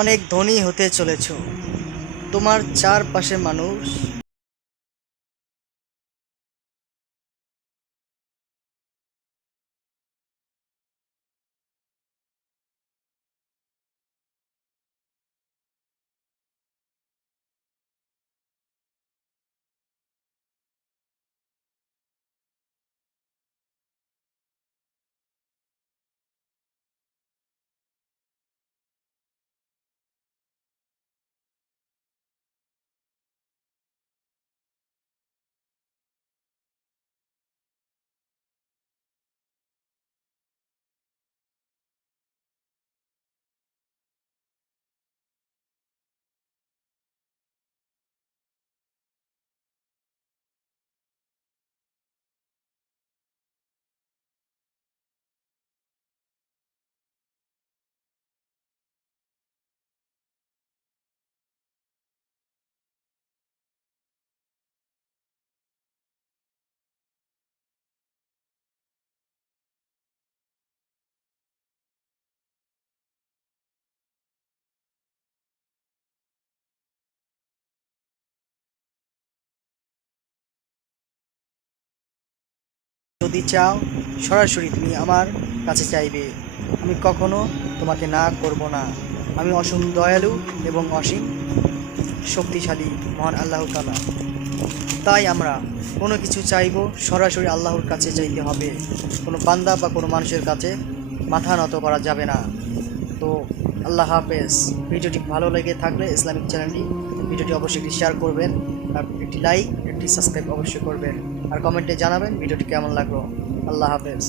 অনেক ধনী হতে চলেছো। তোমার চারপাশে মানুষ যদি চাও সরাসরি তুমি আমার কাছে চাইবে, আমি কখনো তোমাকে না করব না। আমি অসীম দয়ালু এবং অসীম শক্তিশালী মহান আল্লাহ তাআলা। তাই আমরা কোনো কিছু চাইবো সরাসরি আল্লাহর কাছে চাইতে হবে, কোনো বান্দা বা কোনো মানুষের কাছে মাথা নত করা যাবে না। তো আল্লাহ হাফেজ। ভিডিওটি ভালো লেগে থাকলে ইসলামিক চ্যানেলটি ভিডিওটি অবশ্যই একটি শেয়ার করবেন, আর একটি লাইক একটি সাবস্ক্রাইব অবশ্যই করবেন, আর কমেন্টে জানাবেন ভিডিওটি কেমন লাগলো। আল্লাহ হাফেজ।